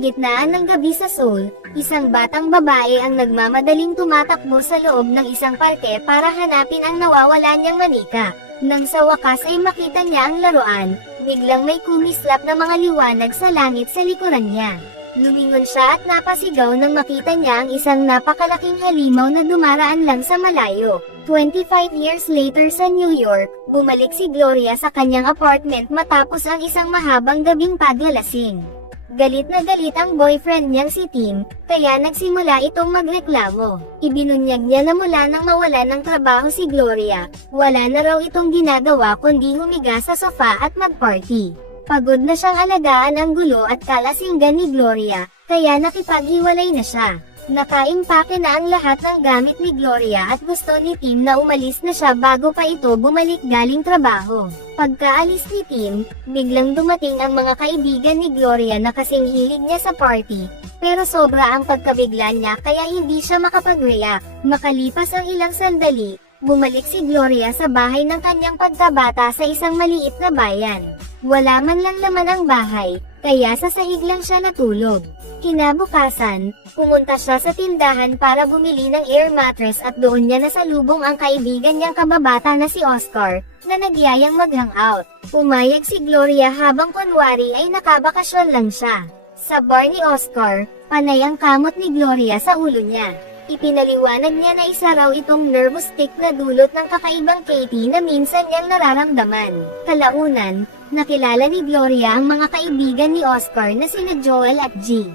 kalagitnaan ng gabi sa Seoul, isang batang babae ang nagmamadaling tumatakbo sa loob ng isang parke para hanapin ang nawawala niyang manika. Nang sa wakas ay makita niya ang laruan, biglang may kumislap na mga liwanag sa langit sa likuran niya. Lumingon siya at napasigaw nang makita niya ang isang napakalaking halimaw na dumaraan lang sa malayo. 25 years later sa New York, bumalik si Gloria sa kanyang apartment matapos ang isang mahabang gabing paglalasing. Galit na galit ang boyfriend niyang si Tim, kaya nagsimula itong magreklamo. Ibinunyag niya na mula nang mawala ng trabaho si Gloria, wala na raw itong ginagawa kundi humiga sa sofa at mag-party. Pagod na siyang alagaan ang gulo at kalasinggan ni Gloria, kaya nakipaghiwalay na siya. Nakaimpake na ang lahat ng gamit ni Gloria at gusto ni Tim na umalis na siya bago pa ito bumalik galing trabaho. Pagkaalis ni Tim, biglang dumating ang mga kaibigan ni Gloria na kasing hilig niya sa party, pero sobra ang pagkabigla niya kaya hindi siya makapag-react. Makalipas ang ilang sandali, bumalik si Gloria sa bahay ng kanyang pagkabata sa isang maliit na bayan. Wala man lang laman ang bahay, kaya sa sahig lang siya natulog. Kinabukasan, pumunta siya sa tindahan para bumili ng air mattress at doon niya nasalubong ang kaibigan niyang kababata na si Oscar, na nagyayang mag-hangout. Pumayag si Gloria habang kunwari ay nakabakasyon lang siya. Sa bar ni Oscar, panay ang kamot ni Gloria sa ulo niya. Ipinaliwanag niya na isa raw itong nervous tick na dulot ng kakaibang Katie na minsan niyang nararamdaman. Kalaunan, nakilala ni Gloria ang mga kaibigan ni Oscar na sina Joel at G.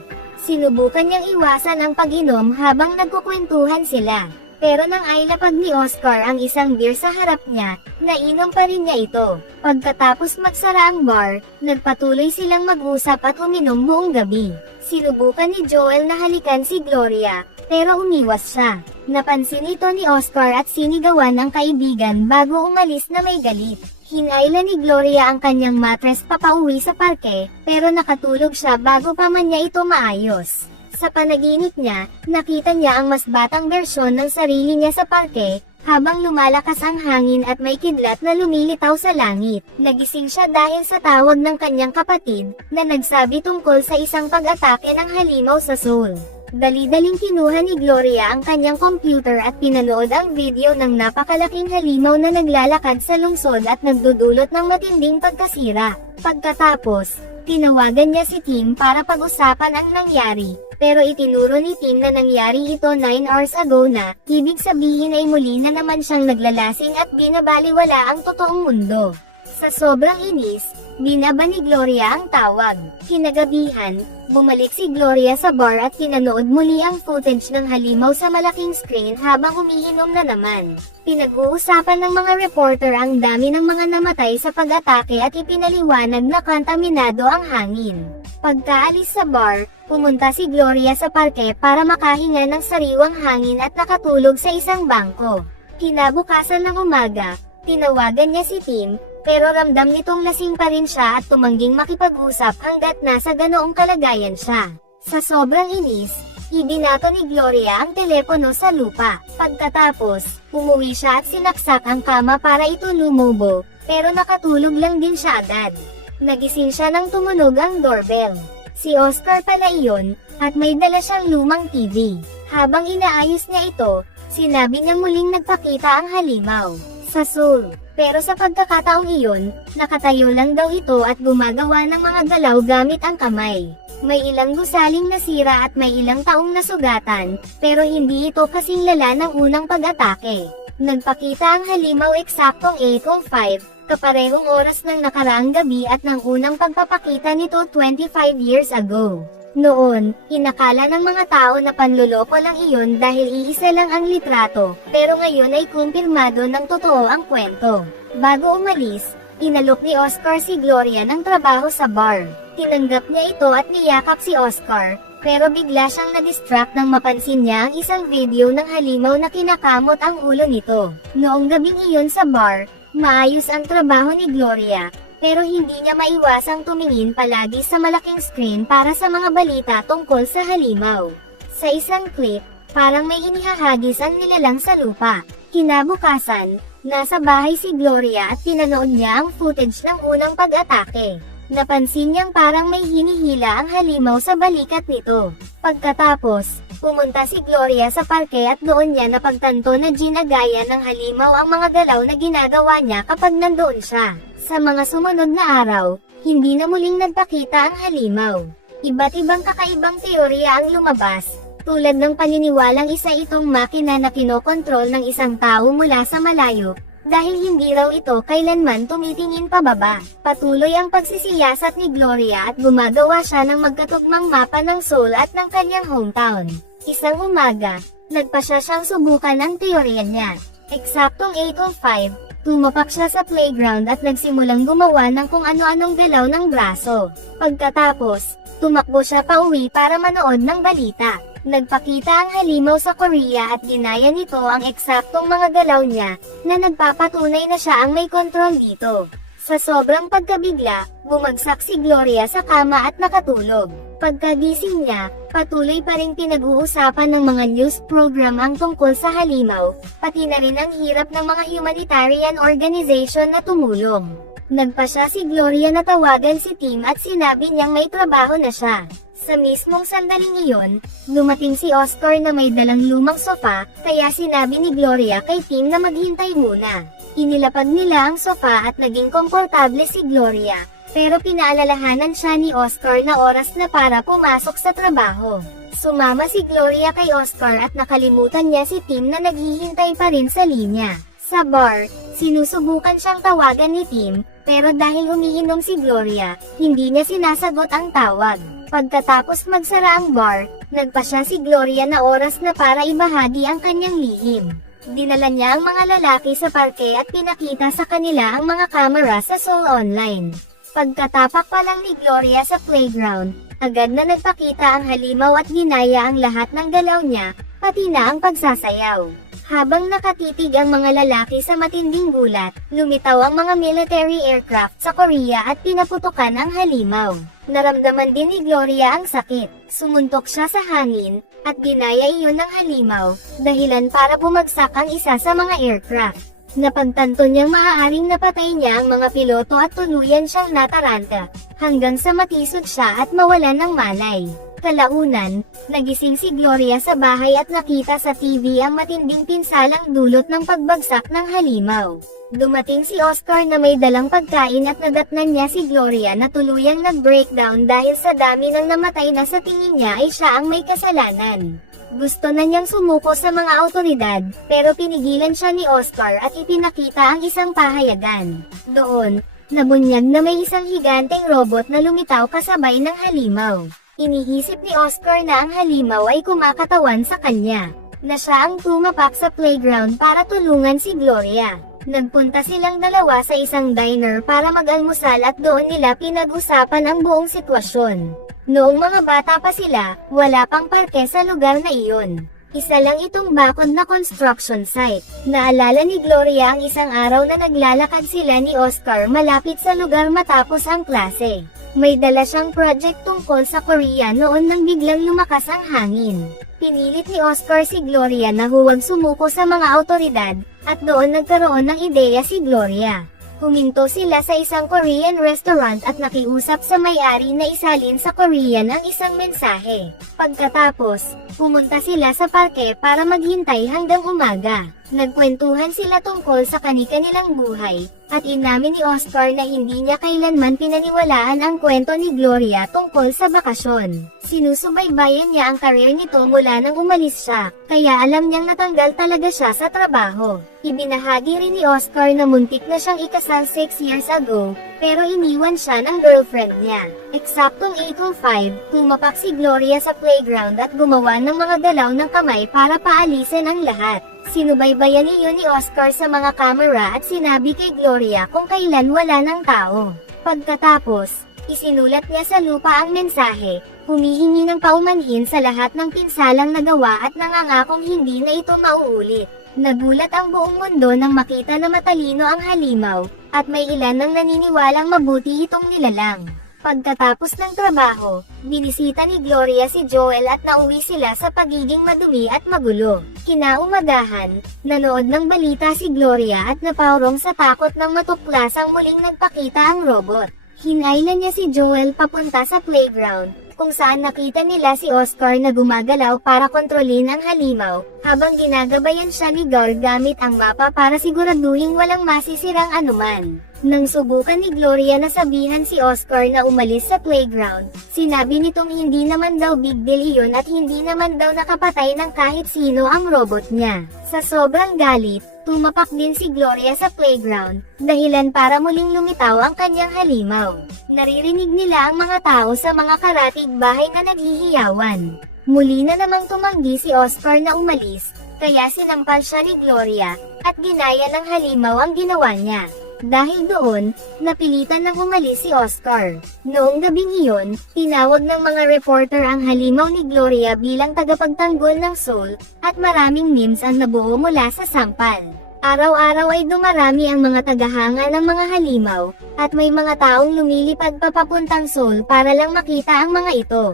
Sinubukan niyang iwasan ang pag-inom habang nagkukwentuhan sila. Pero nang ailapag ni Oscar ang isang beer sa harap niya, nainom pa rin niya ito. Pagkatapos magsara ang bar, nagpatuloy silang mag-usap at uminom buong gabi. Sinubukan ni Joel na halikan si Gloria, pero umiwas siya. Napansin ito ni Oscar at sinigawan ang kaibigan bago umalis na may galit. Hinayla ni Gloria ang kanyang mattress papauwi sa parke, pero nakatulog siya bago pa man niya ito maayos. Sa panaginip niya, nakita niya ang mas batang bersyon ng sarili niya sa parke, habang lumalakas ang hangin at may kidlat na lumilitaw sa langit. Nagising siya dahil sa tawag ng kanyang kapatid, na nagsabi tungkol sa isang pag-atake ng halimaw sa Seoul. Dali-daling kinuha ni Gloria ang kanyang computer at pinanood ang video ng napakalaking halimaw na naglalakad sa lungsod at nagdudulot ng matinding pagkasira. Pagkatapos, tinawagan niya si Tim para pag-usapan ang nangyari, pero itinuro ni Tim na nangyari ito 9 hours ago na, ibig sabihin ay muli na naman siyang naglalasing at binabaliwala ang totoong mundo. Sa sobrang inis, binaba ni Gloria ang tawag. Kinagabihan, bumalik si Gloria sa bar at pinanood muli ang footage ng halimaw sa malaking screen habang umiinom na naman. Pinag-uusapan ng mga reporter ang dami ng mga namatay sa pag-atake at ipinaliwanag na kontaminado ang hangin. Pagkaalis sa bar, pumunta si Gloria sa parke para makahinga ng sariwang hangin at nakatulog sa isang bangko. Kinabukasan ng umaga, tinawagan niya si Tim, pero ramdam nitong lasing pa rin siya at tumangging makipag-usap hanggat nasa ganoong kalagayan siya. Sa sobrang inis, ibinato ni Gloria ang telepono sa lupa. Pagkatapos, umuwi siya at sinaksak ang kama para ito lumubo, pero nakatulog lang din siya agad. Nagising siya nang tumunog ang doorbell. Si Oscar pala iyon, at may dala siyang lumang TV. Habang inaayos niya ito, sinabi niya muling nagpakita ang halimaw sa Seoul. Pero sa pagkakataong iyon, nakatayo lang daw ito at gumagawa ng mga galaw gamit ang kamay. May ilang gusaling nasira at may ilang taong nasugatan, pero hindi ito kasing lala ng unang pag-atake. Nagpakita ang halimaw eksaktong 8:05, kaparehong oras ng nakaraang gabi at ng unang pagpapakita nito 25 years ago. Noon, inakala ng mga tao na panloloko lang iyon dahil iisa lang ang litrato, pero ngayon ay kumpirmado ng totoo ang kwento. Bago umalis, inalok ni Oscar si Gloria ng trabaho sa bar. Tinanggap niya ito at niyakap si Oscar, pero bigla siyang na-distract nang mapansin niya ang isang video ng halimaw na kinakamot ang ulo nito. Noong gabing iyon sa bar, maayos ang trabaho ni Gloria, pero hindi niya maiwasang tumingin palagi sa malaking screen para sa mga balita tungkol sa halimaw. Sa isang clip, parang may inihahagis ang nilalang sa lupa. Kinabukasan, nasa bahay si Gloria at pinanood niya ang footage ng unang pag-atake. Napansin niyang parang may hinihila ang halimaw sa balikat nito. Pagkatapos, pumunta si Gloria sa parke at doon niya napagtanto na ginagaya ng halimaw ang mga galaw na ginagawa niya kapag nandoon siya. Sa mga sumunod na araw, hindi na muling nagpakita ang halimaw. Iba't ibang kakaibang teorya ang lumabas, tulad ng paniniwalang isa itong makina na kinokontrol ng isang tao mula sa malayo, dahil hindi raw ito kailanman tumitingin pababa. Patuloy ang pagsisiyasat ni Gloria at gumagawa siya ng magkatugmang mapa ng Seoul at ng kanyang hometown. Isang umaga, nagpasya siyang subukan ang teorya niya. Eksaktong 8:05, tumapak siya sa playground at nagsimulang gumawa ng kung ano-anong galaw ng braso. Pagkatapos, tumakbo siya pauwi para manood ng balita. Nagpakita ang halimaw sa Korea at ginaya nito ang eksaktong mga galaw niya, na nagpapatunay na siya ang may kontrol dito. Sa sobrang pagkabigla, bumagsak si Gloria sa kama at nakatulog. Pagkagising niya, patuloy pa ring pinag-uusapan ng mga news program ang tungkol sa halimaw, pati na rin ang hirap ng mga humanitarian organization na tumulong. Nagpasya si Gloria na tawagan si Tim at sinabi niyang may trabaho na siya. Sa mismong sandaling iyon, dumating si Oscar na may dalang lumang sofa, kaya sinabi ni Gloria kay Tim na maghintay muna. Inilapag nila ang sofa at naging komportable si Gloria, pero pinaalalahanan siya ni Oscar na oras na para pumasok sa trabaho. Sumama si Gloria kay Oscar at nakalimutan niya si Tim na naghihintay pa rin sa linya. Sa bar, sinusubukan siyang tawagan ni Tim, pero dahil umiinom si Gloria, hindi niya sinasagot ang tawag. Pagkatapos magsara ang bar, nagpasya si Gloria na oras na para ibahagi ang kanyang lihim. Dinala niya ang mga lalaki sa parke at pinakita sa kanila ang mga kamera sa Seoul Online. Pagkatapak pa lang ni Gloria sa playground, agad na nagpakita ang halimaw at ginaya ang lahat ng galaw niya, pati na ang pagsasayaw. Habang nakatitig ang mga lalaki sa matinding gulat, lumitaw ang mga military aircraft sa Korea at pinaputukan ang halimaw. Naramdaman din ni Gloria ang sakit. Sumuntok siya sa hangin, at ginaya iyon ng halimaw, dahilan para bumagsak ang isa sa mga aircraft. Napagtanto niyang maaaring napatay niya ang mga piloto at tuluyan siyang nataranta, hanggang sa matisod siya at mawalan ng malay. Kalaunan, nagising si Gloria sa bahay at nakita sa TV ang matinding pinsalang dulot ng pagbagsak ng halimaw. Dumating si Oscar na may dalang pagkain at nadatnan niya si Gloria na tuluyang nag-breakdown dahil sa dami ng namatay na sa tingin niya ay siya ang may kasalanan. Gusto na niyang sumuko sa mga awtoridad, pero pinigilan siya ni Oscar at ipinakita ang isang pahayagan. Doon, nabunyag na may isang higanteng robot na lumitaw kasabay ng halimaw. Iniisip ni Oscar na ang halimaw ay kumakatawan sa kanya, na siya ang tumapak sa playground para tulungan si Gloria. Nagpunta silang dalawa sa isang diner para mag-almusal at doon nila pinag-usapan ang buong sitwasyon. Noong mga bata pa sila, wala pang parke sa lugar na iyon. Isa lang itong bakod na construction site. Naalala ni Gloria ang isang araw na naglalakad sila ni Oscar malapit sa lugar matapos ang klase. May dala siyang project tungkol sa Korea noon nang biglang lumakas ang hangin. Pinilit ni Oscar si Gloria na huwag sumuko sa mga awtoridad, at doon nagkaroon ng ideya si Gloria. Huminto sila sa isang Korean restaurant at nakiusap sa may-ari na isalin sa Korean ang isang mensahe. Pagkatapos, pumunta sila sa parke para maghintay hanggang umaga. Nagkwentuhan sila tungkol sa kani-kanilang buhay, at inamin ni Oscar na hindi niya kailanman pinaniwalaan ang kwento ni Gloria tungkol sa bakasyon. Sinusubaybayan niya ang karir nito mula nang umalis siya, kaya alam niyang natanggal talaga siya sa trabaho. Ibinahagi rin ni Oscar na muntik na siyang ikasal 6 years ago, pero iniwan siya ng girlfriend niya. Eksaktong 8:05, tumapak si Gloria sa playground at gumawa ng mga galaw ng kamay para paalisin ang lahat. Sinubaybayan iyon ni Oscar sa mga kamera at sinabi kay Gloria kung kailan wala ng tao. Pagkatapos, isinulat niya sa lupa ang mensahe, humihingi ng paumanhin sa lahat ng pinsalang nagawa at nangangakong hindi na ito mauulit. Nagulat ang buong mundo nang makita na matalino ang halimaw, at may ilan nang naniniwalang mabuti itong nilalang. Pagkatapos ng trabaho, binisita ni Gloria si Joel at nauwi sila sa pagiging madumi at magulo. Kinaumagahan, nanood ng balita si Gloria at napaurong sa takot nang matuklasang muling nagpakita ang robot. Hinailan niya si Joel papunta sa playground, kung saan nakita nila si Oscar na gumagalaw para kontrolin ang halimaw, habang ginagabayan siya ni Gar gamit ang mapa para siguraduhin walang masisirang anuman. Nang subukan ni Gloria na sabihan si Oscar na umalis sa playground, sinabi nitong hindi naman daw big deal iyon at hindi naman daw nakapatay ng kahit sino ang robot niya. Sa sobrang galit, tumapak din si Gloria sa playground, dahilan para muling lumitaw ang kanyang halimaw. Naririnig nila ang mga tao sa mga karatig bahay na naghihiyawan. Muli na namang tumanggi si Oscar na umalis, kaya sinampal siya ni Gloria, at ginaya ng halimaw ang ginawa niya. Dahil doon, napilitan nang umalis si Oscar. Noong gabing iyon, tinawag ng mga reporter ang halimaw ni Gloria bilang tagapagtanggol ng soul, at maraming memes ang nabuo mula sa sampal. Araw-araw ay dumarami ang mga tagahanga ng mga halimaw, at may mga taong lumilipad papapuntang Seoul para lang makita ang mga ito.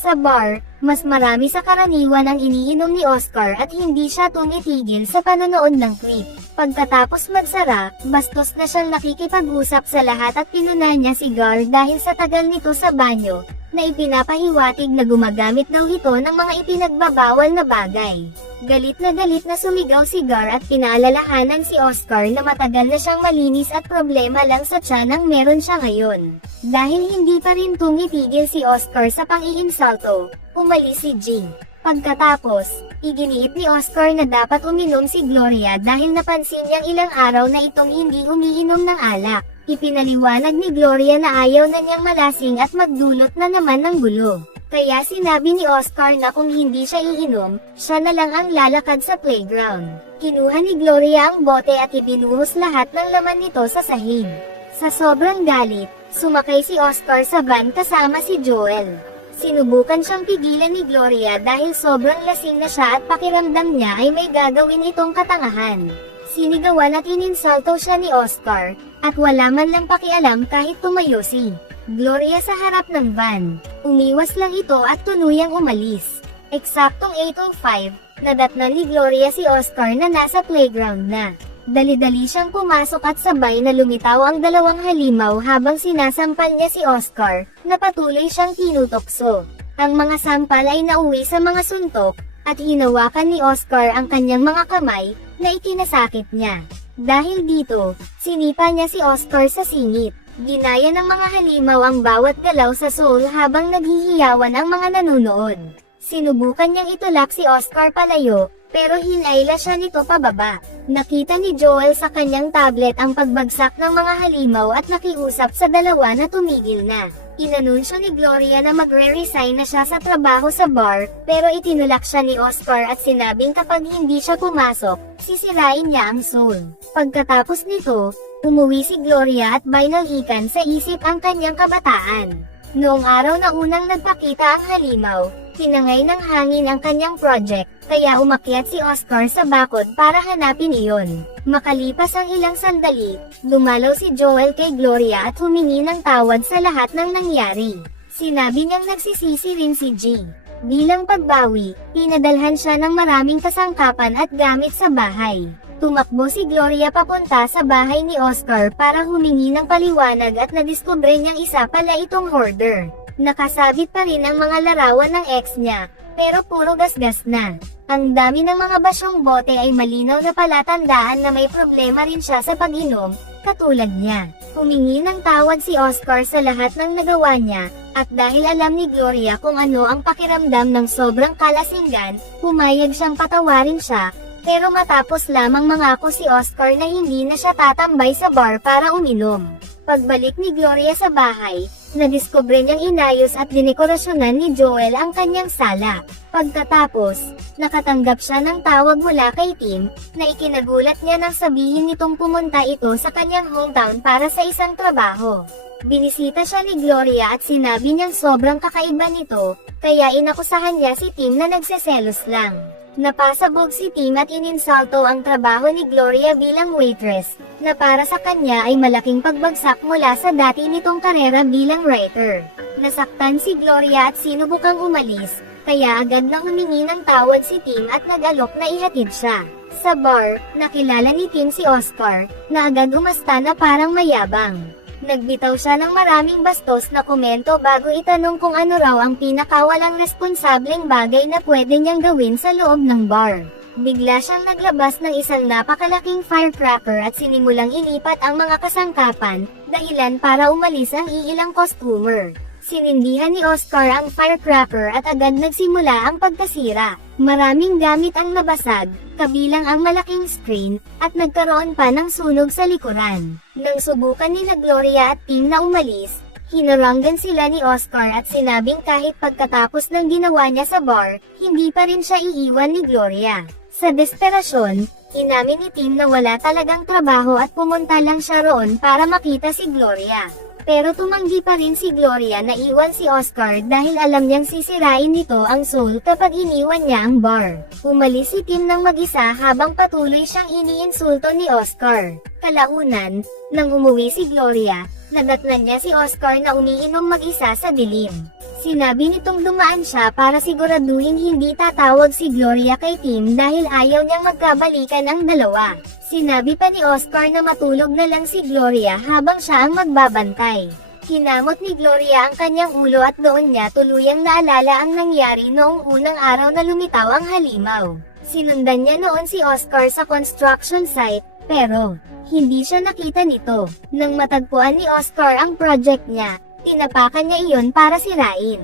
Sa bar, mas marami sa karaniwan ang iniinom ni Oscar at hindi siya tumitigil sa panonood ng clip. Pagkatapos magsara, bastos na siyang nakikipag-usap sa lahat at pinuna niya si Gar dahil sa tagal nito sa banyo, na ipinapahiwatig na gumagamit daw ito ng mga ipinagbabawal na bagay. Galit na sumigaw si Gar at pinaalalahanan si Oscar na matagal na siyang malinis at problema lang sa tiyan ang meron siya ngayon. Dahil hindi pa rin tumitigil si Oscar sa pang-iinsulto, umalis si Jing. Pagkatapos, iginiit ni Oscar na dapat uminom si Gloria dahil napansin niyang ilang araw na itong hindi umiinom ng alak. Ipinaliwanag ni Gloria na ayaw na niyang malasing at magdulot na naman ng gulo. Kaya sinabi ni Oscar na kung hindi siya iinom, siya na lang ang lalakad sa playground. Kinuha ni Gloria ang bote at ibinuhos lahat ng laman nito sa sahig. Sa sobrang galit, sumakay si Oscar sa van kasama si Joel. Sinubukan siyang pigilan ni Gloria dahil sobrang lasing na siya at pakiramdam niya ay may gagawin itong katangahan. Sinigawan at ininsulto siya ni Oscar, at wala man lang pakialam kahit tumayo si Gloria sa harap ng van. Umiwas lang ito at tuluyang umalis. Eksaktong 8:05, nadatnan ni Gloria si Oscar na nasa playground na. Dali-dali siyang pumasok at sabay na lumitaw ang dalawang halimaw habang sinasampal niya si Oscar, na patuloy siyang tinutokso. Ang mga sampal ay nauwi sa mga suntok, at hinawakan ni Oscar ang kanyang mga kamay, na ikinasakit niya. Dahil dito, sinipa niya si Oscar sa singit. Ginaya ng mga halimaw ang bawat galaw sa Seoul habang naghihiyawan ang mga nanunood. Sinubukan niyang itulak si Oscar palayo, pero hinayla siya nito pababa. Nakita ni Joel sa kanyang tablet ang pagbagsak ng mga halimaw at nakiusap sa dalawa na tumigil na. Inanunsyo ni Gloria na magre-resign na siya sa trabaho sa bar, pero itinulak siya ni Oscar at sinabing kapag hindi siya pumasok, sisirain niya ang Seoul. Pagkatapos nito, umuwi si Gloria at binalikan sa isip ang kanyang kabataan. Noong araw na unang nagpakita ang halimaw, tinangay ng hangin ang kanyang project, kaya umakyat si Oscar sa bakod para hanapin iyon. Makalipas ang ilang sandali, dumalaw si Joel kay Gloria at humingi ng tawad sa lahat ng nangyari. Sinabi niyang nagsisisi rin si G. Bilang pagbawi, pinadalhan siya ng maraming kasangkapan at gamit sa bahay. Tumakbo si Gloria papunta sa bahay ni Oscar para humingi ng paliwanag at nadiskubre niyang isa pala itong hoarder. Nakasabit pa rin ang mga larawan ng ex niya, pero puro gasgas na. Ang dami ng mga basyong bote ay malinaw na palatandaan na may problema rin siya sa pag-inom, katulad niya. Humingi ng tawad si Oscar sa lahat ng nagawa niya, at dahil alam ni Gloria kung ano ang pakiramdam ng sobrang kalasingan, pumayag siyang patawarin siya. Pero matapos lamang mangako si Oscar na hindi na siya tatambay sa bar para uminom. Pagbalik ni Gloria sa bahay, nadiskubre niyang inayos at dinekorasyonan ni Joel ang kanyang sala. Pagkatapos, nakatanggap siya ng tawag mula kay Tim, na ikinagulat niya nang sabihin nitong pumunta ito sa kanyang hometown para sa isang trabaho. Binisita siya ni Gloria at sinabi niyang sobrang kakaiba nito, kaya inakusahan niya si Tim na nagseselos lang. Napasabog si Tim at ininsulto ang trabaho ni Gloria bilang waitress, na para sa kanya ay malaking pagbagsak mula sa dati nitong karera bilang writer. Nasaktan si Gloria at sinubukang umalis, kaya agad na humingi ng tawad si Tim at nag-alok na ihatid siya. Sa bar, nakilala ni Tim si Oscar, na agad umasta na parang mayabang. Nagbitaw siya ng maraming bastos na komento bago itanong kung ano raw ang pinakawalang responsableng bagay na pwede niyang gawin sa loob ng bar. Bigla siyang naglabas ng isang napakalaking firecracker at sinimulang inipat ang mga kasangkapan, dahilan para umalis ang iilang customer. Sinindihan ni Oscar ang firecracker at agad nagsimula ang pagkasira. Maraming gamit ang nabasag, kabilang ang malaking screen, at nagkaroon pa ng sunog sa likuran. Nang subukan ni Gloria at Tim na umalis, hinaranggan sila ni Oscar at sinabing kahit pagkatapos ng ginawa niya sa bar, hindi pa rin siya iiwan ni Gloria. Sa desperasyon, inamin ni Tim na wala talagang trabaho at pumunta lang siya roon para makita si Gloria. Pero tumanggi pa rin si Gloria na iwan si Oscar dahil alam niyang sisirain nito ang soul kapag iniwan niya ang bar. Umalis si Tim ng mag-isa habang patuloy siyang iniinsulto ni Oscar. Kalaunan, nang umuwi si Gloria, nadatnan niya si Oscar na umiinom mag-isa sa dilim. Sinabi nitong dumaan siya para siguraduhin hindi tatawag si Gloria kay Tim dahil ayaw niyang magkabalikan ang dalawa. Sinabi pa ni Oscar na matulog na lang si Gloria habang siya ang magbabantay. Kinamot ni Gloria ang kanyang ulo at doon niya tuluyang naalala ang nangyari noong unang araw na lumitaw ang halimaw. Sinundan niya noon si Oscar sa construction site, pero hindi siya nakita nito. Nang matagpuan ni Oscar ang project niya, tinapakan niya iyon para sirain.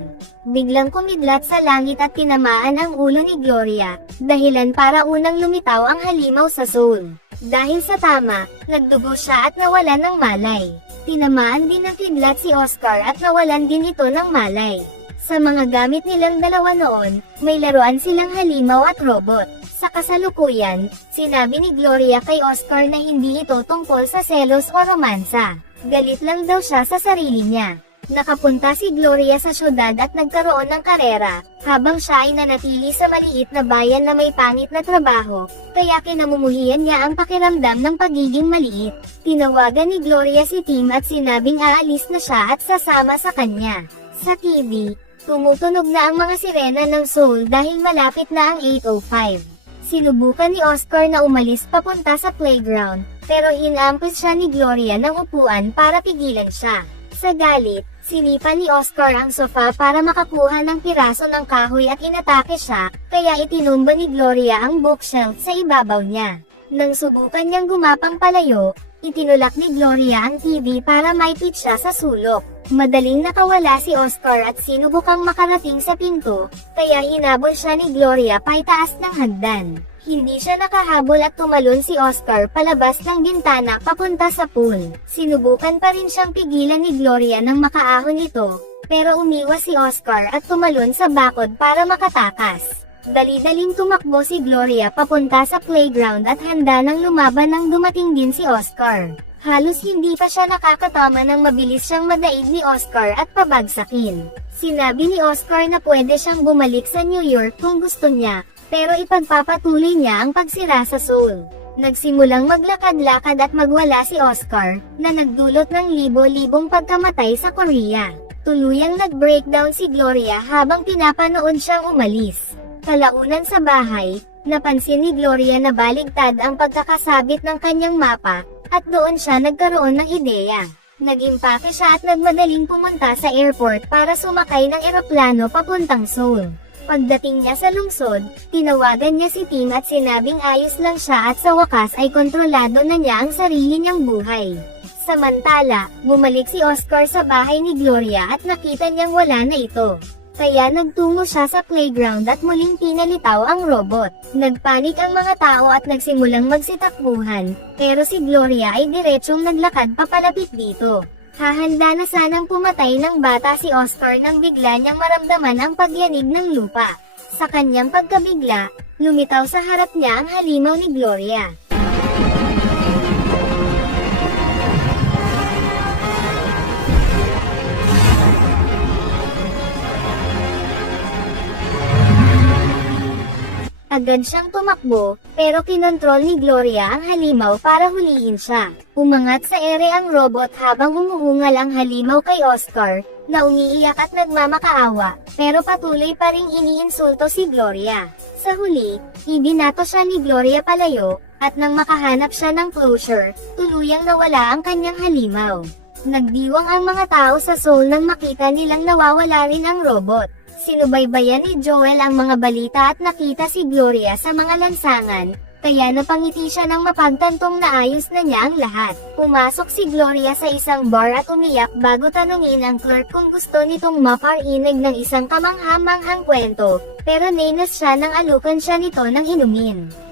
Biglang kumidlat sa langit at tinamaan ang ulo ni Gloria, dahilan para unang lumitaw ang halimaw sa soul. Dahil sa tama, nagdugo siya at nawalan ng malay. Tinamaan din ng kidlat si Oscar at nawalan din ito ng malay. Sa mga gamit nilang dalawa noon, may laruan silang halimaw at robot. Sa kasalukuyan, sinabi ni Gloria kay Oscar na hindi ito tungkol sa selos o romansa. Galit lang daw siya sa sarili niya. Nakapunta si Gloria sa syudad at nagkaroon ng karera, habang siya ay nanatili sa maliit na bayan na may pangit na trabaho, kaya kinamumuhian niya ang pakiramdam ng pagiging maliit. Tinawagan ni Gloria si Tim at sinabing aalis na siya at sasama sa kanya. Sa TV, tumutunog na ang mga sirena ng Seoul dahil malapit na ang 8:05. Sinubukan ni Oscar na umalis papunta sa playground, pero inampus siya ni Gloria ng upuan para pigilan siya. Sa galit, sinipa ni Oscar ang sofa para makakuha ng piraso ng kahoy at inatake siya, kaya itinumba ni Gloria ang bookshelf sa ibabaw niya. Nang subukan niyang gumapang palayo, itinulak ni Gloria ang TV para maipit siya sa sulok. Madaling nakawala si Oscar at sinubukang makarating sa pinto, kaya hinabol siya ni Gloria paitaas ng hagdan. Hindi siya nakahabol at tumalon si Oscar palabas ng bintana papunta sa pool. Sinubukan pa rin siyang pigilan ni Gloria nang makaahon ito, pero umiwas si Oscar at tumalon sa bakod para makatakas. Dali-daling tumakbo si Gloria papunta sa playground at handa nang lumaban nang dumating din si Oscar. Halos hindi pa siya nakakatama nang mabilis siyang madaig ni Oscar at pabagsakin. Sinabi ni Oscar na pwede siyang bumalik sa New York kung gusto niya, pero ipagpapatuloy niya ang pagsira sa Seoul. Nagsimulang maglakad-lakad at magwala si Oscar, na nagdulot ng libo-libong pagkamatay sa Korea. Tuluyang nag-breakdown si Gloria habang pinapanood siyang umalis. Kalaunan sa bahay, napansin ni Gloria na baligtad ang pagkakasabit ng kanyang mapa, at doon siya nagkaroon ng ideya. Nag-impake siya at nagmadaling pumunta sa airport para sumakay ng eroplano papuntang Seoul. Pagdating niya sa lungsod, tinawagan niya si Tim at sinabing ayos lang siya at sa wakas ay kontrolado na niya ang sarili niyang buhay. Samantala, bumalik si Oscar sa bahay ni Gloria at nakita niyang wala na ito. Kaya nagtungo siya sa playground at muling pinalitaw ang robot. Nagpanik ang mga tao at nagsimulang magsitakbuhan, pero si Gloria ay diretsong naglakad papalapit dito. Hahanda na sanang pumatay ng bata si Oscar nang bigla niyang maramdaman ang pagyanig ng lupa. Sa kanyang pagkabigla, lumitaw sa harap niya ang halimaw ni Gloria. Agad siyang tumakbo, pero kinontrol ni Gloria ang halimaw para hulihin siya. Umangat sa ere ang robot habang umuungal ang halimaw kay Oscar, na umiiyak at nagmamakaawa, pero patuloy pa ring iniinsulto si Gloria. Sa huli, ibinato siya ni Gloria palayo, at nang makahanap siya ng closure, tuluyang nawala ang kanyang halimaw. Nagdiwang ang mga tao sa Seoul nang makita nilang nawawala rin ang robot. Sinubaybayan ni Joel ang mga balita at nakita si Gloria sa mga lansangan, kaya napangiti siya nang mapagtantong naayos na niya ang lahat. Pumasok si Gloria sa isang bar at umiyak bago tanungin ang clerk kung gusto nitong maparinig ng isang kamangha-manghang kwento, pero nainas siya nang alukan siya nito ng inumin.